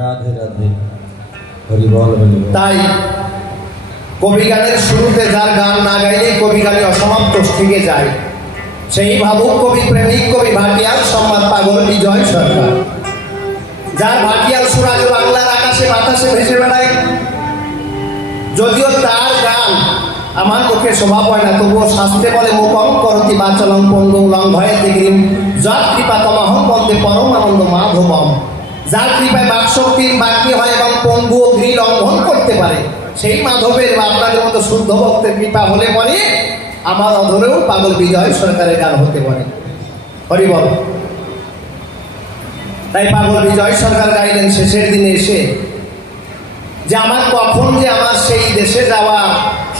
রাধে রাধে হরি বল হরি বল। তাই কবি গানের শুরুতে যার গান না গাইলে কবি গানে অসমাপ্ত থেকে যায়, সেই ভাবুক কবি, প্রেমিক কবি, ভাটিয়াল সম্রাট পাগল বিজয় সরকার, যার ভাটিয়াল সুরাজ বাংলার আকাশে বাতাসে ভেসে বেড়ায়। যদিও তার গান আমার মুখে শোভা পায় না, তবুও শাস্ত্রে বলে মুখম করতি বাচলং পঙ্গং লঙ্ঘয়তে গিরিম যৎ কৃপা তমহং বন্দে পরম আনন্দ মাধবম। যার কৃপায় বাকশক্তির বাকি হয় এবং পঙ্গু ও গৃহ লঙ্ঘন করতে পারে, সেই মাধবের বা আপনাদের মতো শুদ্ধ ভক্তের কৃপা হলে পরে আমার অধরেও পাগল বিজয় সরকারের গান হতে পারে। হরি বল। তাই পাগল বিজয় সরকার গাইলেন শেষের দিনে এসে যে আমার কখন যে আমার সেই দেশে যাওয়া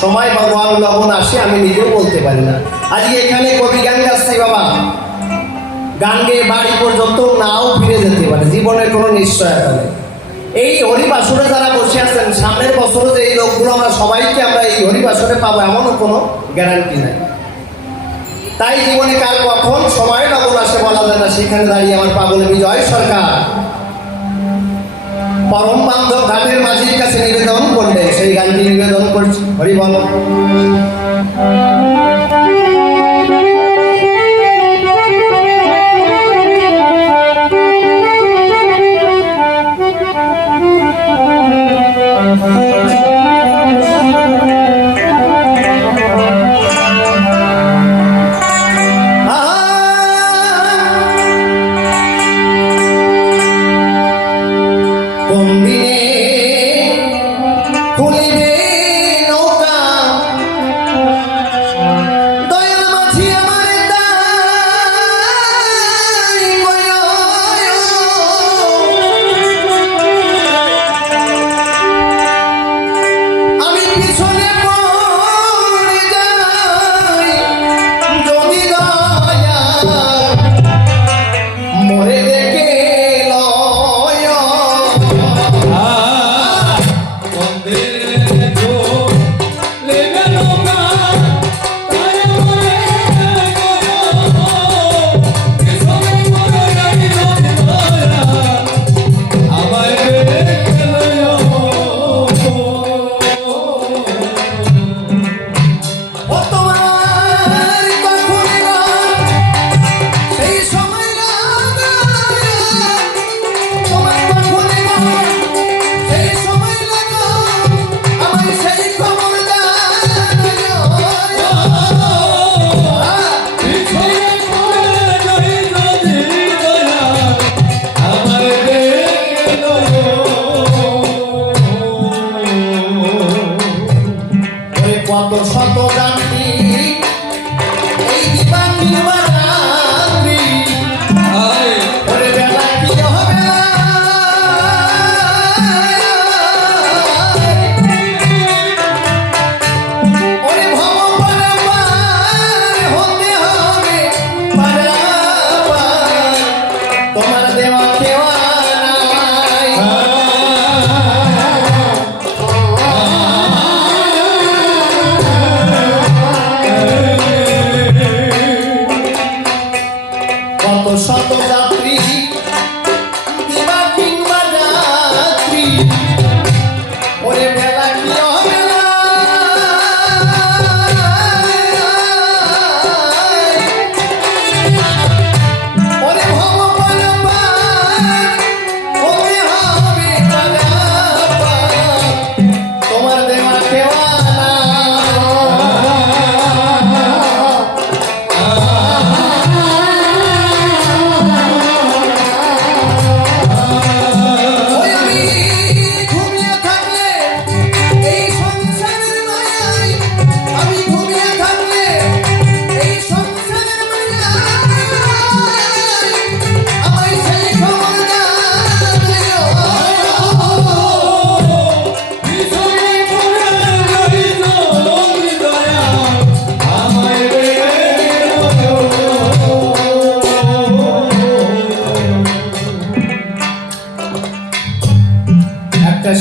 সময় বা লগন আসে আমি নিজেও বলতে পারি না। আজকে এখানে কবি গান গাচ্ছি বাবা, গান গেয়ে বাড়ি পর্যন্ত নাও ফিরে যেতে পারে, জীবনের কোনো নিশ্চয়তা নেই। এই হরিবাসরে যারা বসে আছেন, সামনের বছরও যে এই লোকগুলো আমরা সবাইকে আমরা এই হরিবাসরে পাবো এমনও কোনো গ্যারান্টি নাই। তাই জীবনে কার কখন সময় লগন আসে বলা যায় না। সেখানে দাঁড়িয়ে আমার পাগল বিজয় সরকার পরম বান্ধব ঘাটের মাঝির কাছে নিবেদন করলে সেই গানটি নিবেদন করছি। হরি বল। কত শত যাত্রী এই দিবা কিংবা রাত্রি, ওরে বেলা কি হবে না, ওরে ভগবান হতে হবে তোমার দেওয়া কেওয়া নাই। কত শত যাত্রী দিবা কিংবা যাত্রী, ওরে বেলা কি হবে না, ওরে ভগবান হতে হবে তোমার দেওয়া কেওয়া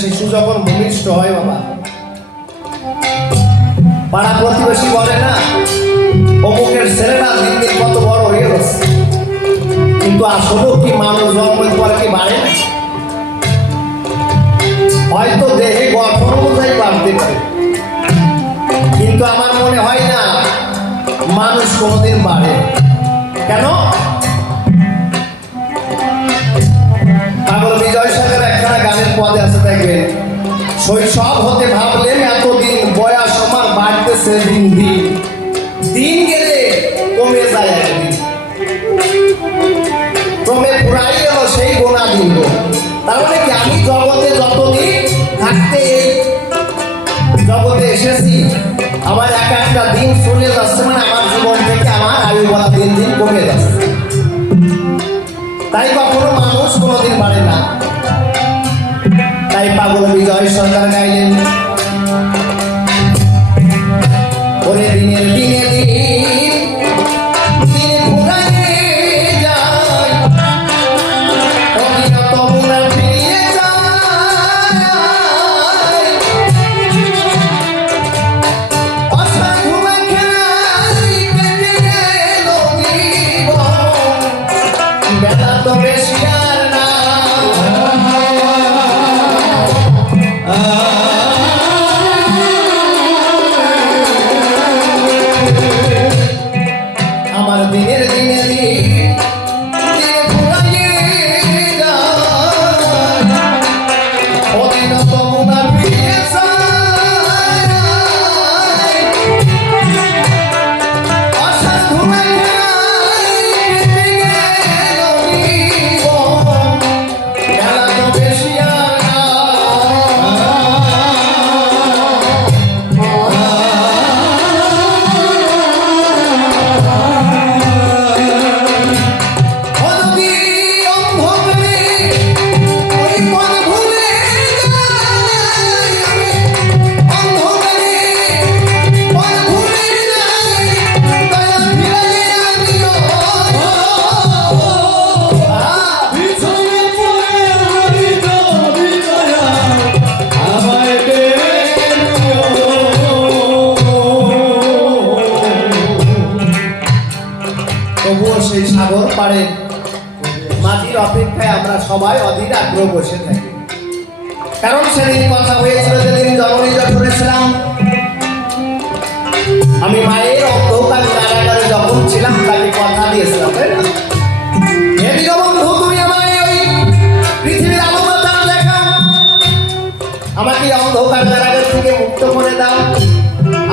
শিশু যখন ভূমিষ্ঠ হয় বাবা, পাড়া প্রতিবেশী বলে না অমুকের ছেলেটা দিন দিন কত বড় হয়ে গেছে, কিন্তু আসলেও কি মানুষ জন্মের পর কি বাড়ে? হয়তো দেহে গঠন অনুযায়ী বাড়তে পারে, কিন্তু আমার মনে হয় না মানুষ কোনোদিন বাড়ে। কেন? পাগল বিজয় সরকার একখানা গানের পদে আছে, দেখবেন, শৈশব হতে ভাবলেন এতদিন, বয়স আমার বাড়তেছে দিন দিন, দিন গেলে কমে যায় একদিন, ক্রমে পুরাই গেল সেই গোনা দিন। তার মানে কি, আমি জগতে যতদিন থাকতে এই জগতে এসেছি, আমার এক একটা দিন চলে যাচ্ছে, মানে আমার জীবন থেকে আমার আয়ু বলা দিন দিন কমে যাচ্ছে। তাই কখনো মানুষ কোনোদিন বাড়ে না। তাই পাগল বিজয় সরকার গাইলেন, ওরে দিনের দিনে দিন দিন ফুরাইয়ে যায়, অবিরত মোরা ফিরিয়ে যায়, অসাধু খেলাই কেটে গেল জীবন, বেলা তো বেশি আর না। আমার দিনের দিনে দিন ফুরাইয়ে যায়, অবিরত মোরা ফিরিয়ে যায়, অসাধু খেলাই কেটে গেল জীবন, বেলা তো বেশি আর না। অনতি অন্ধকারে ওই পথ ভুলে যাই, অন্ধকারে পথ ভুলে যাই, দয়া ফিরাইয়া দিও। পিছনে পড়ে রইল বিজয়া, আমায় পেরিও। তবুও সেই সাগর পাড়ে মাটির অপেক্ষায় আমরা সবাই অধীর আগ্রহ বসে থাকি। কারণ সেদিন কথা হয়েছিল, যেদিন জননী জঠরে ছিলাম, আমি মায়ের অন্ধকার কারাগারে যখন ছিলাম, তাকে কথা দিয়েছিলাম, তাই না? হে বীরবন্ধু, তুমি আমায় ওই পৃথিবীর আলো বাতাস দেখাও, আমাকে এই অন্ধকার কারাগার থেকে মুক্ত করে দাও।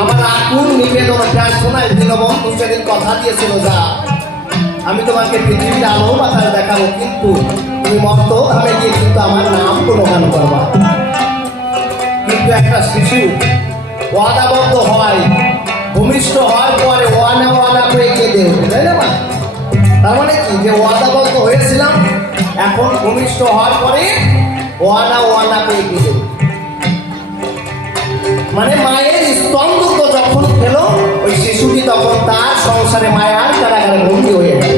আমার আকুল নিবেদন প্রার্থনায় দীনবন্ধু সেদিন কথা দিয়েছিল, যা আমি তোমাকে পৃথিবীর আলো বাতাস দেখাবো, কিন্তু তুমি মর্ত ধামে গিয়ে কিন্তু আমার নাম গুণগান করবা। কিন্তু একটা শিশু ওয়াদাবদ্ধ হয়, ভূমিষ্ঠ হওয়ার পরে ওয়ানা ওয়ানা করে কেঁদে ওঠে, তাই না? তার মানে কি, যে ওয়াদাবদ্ধ হয়েছিলাম, এখন ভূমিষ্ঠ হওয়ার পরে ওয়ানা ওয়ানা করে কেঁদে ওঠে। মানে মায়ের স্তন্দ যখন খেল, ওই শিশুটি তখন তার সংসারে মায়ার কারাগারে বন্দী হয়ে গেল,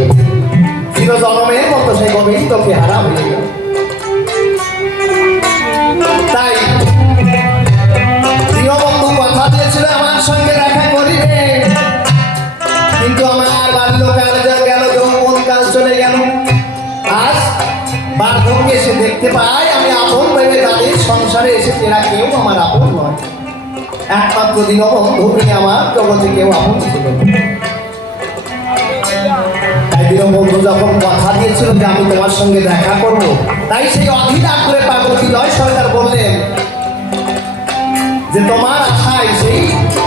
চির জন্মের মতো সেই গোবিন্দকে হারা হয়ে গেল। তাই দীনবন্ধু কথা দিয়েছিল আমার সঙ্গে দেখা করিবে, কিন্তু আমার বাল্যকাল গেল, যৌবনকাল চলে গেল। আজ বার্ধক্যে এসে দেখতে পাই আমি আপন ভেবে যাদের সংসারে এসেছে, এরা কেউ আমার আপন নয়। একমাত্র দীনবন্ধু তিনি আমার জগতে কেউ আপন ছিল। তাই দীনবন্ধু যখন কথা দিয়েছিল যে আমি তোমার সঙ্গে দেখা করব, তাই সেই অধীর আগ্রহে পাগল বিজয় সরকার বললেন যে তোমার আশায়, সেই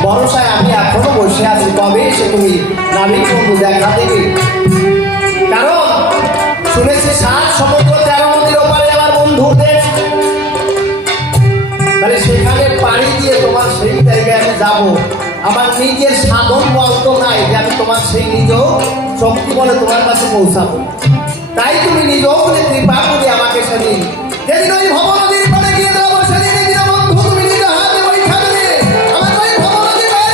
ভরসায় আমি এখনো বসে আছি, কবে এসে তুমি নাবিক বন্ধু দেখা দেবে। কারণ শুনেছি 7 সমুদ্র 13 নদীর ওপারে আমার বন্ধুর দেশ, তাহলে সেখানে পাড়ি দিয়ে তোমার সেই জায়গায় আমি যাবো। আমার নিজের সাধন বল তো নাই যে আমি তোমার সেই নিজ শক্তি বলে তোমার কাছে পৌঁছাবো। তাই তুমি নিজ কৃপা করে আমাকে সেদিন, যেদিন ওই ভব নদীর পাড়ে গিয়ে যাবো, সেদিন দীনবন্ধু তুমি নিজ হাতে পরীক্ষা করে আমার ওই ভব নদীর পাড়ে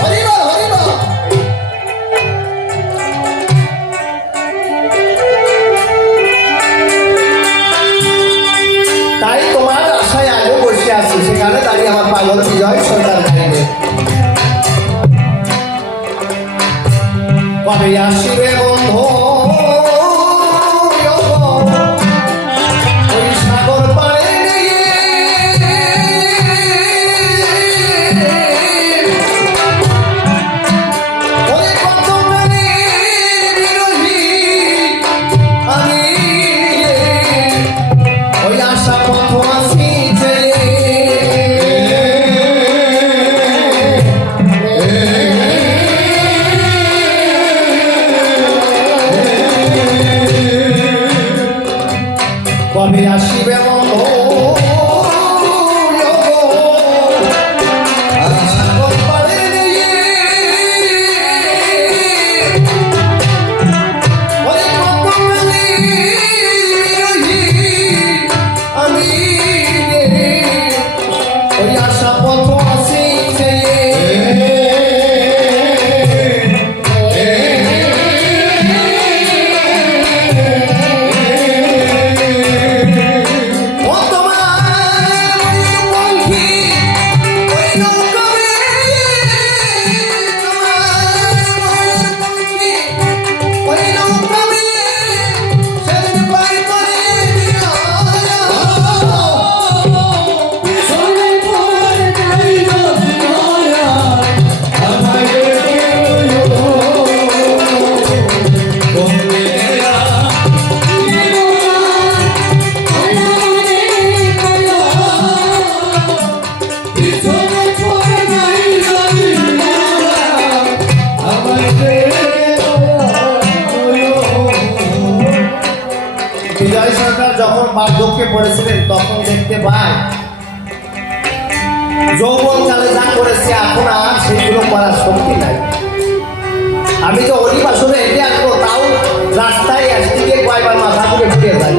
হরিবল হরিবল। তাই তোমার আশায় আগে বসে আছি, সেখানে দাঁড়িয়ে আমার পাগল বিজয় সরকার গাইবে, কবে আসিবে বন্ধু কবে আসিবে আমি ওই আশা পথ আসি পিছনে পড়ে যাই যদি দয়া আমায় ডেকে বন্দেরা পিছনে পড়ে যাই যদি দয়া আমায় বিজয় সরকার যখন বার্ধক্যে পড়েছিলেন তখন দেখতে পায় যৌবনকালে যা করেছে এখন আর সেগুলো করার শক্তি নাই। আমি তো অধিবাসনে হেঁটে আসবো, তাও রাস্তায় আসতে গিয়ে কয়বার মাথা ঘুরে ঢুকে যায়,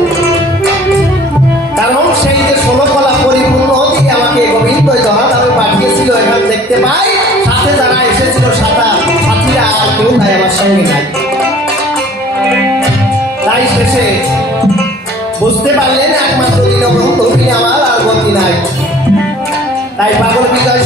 কারণ সেই যে 16 কলা পরিপূর্ণ দিকে আমাকে গোবিন্দ জহান আমি পাঠিয়েছিল। এখানে দেখতে পাই সাথে যারা এসেছিল সাথীরা আর কেউ নাই, আমার সঙ্গে নাই। তাই শেষে বুঝতে পারলেন একমাত্র দীনবন্ধু বিনে আমার আর গতি নাই। তাই পাগল বিজয়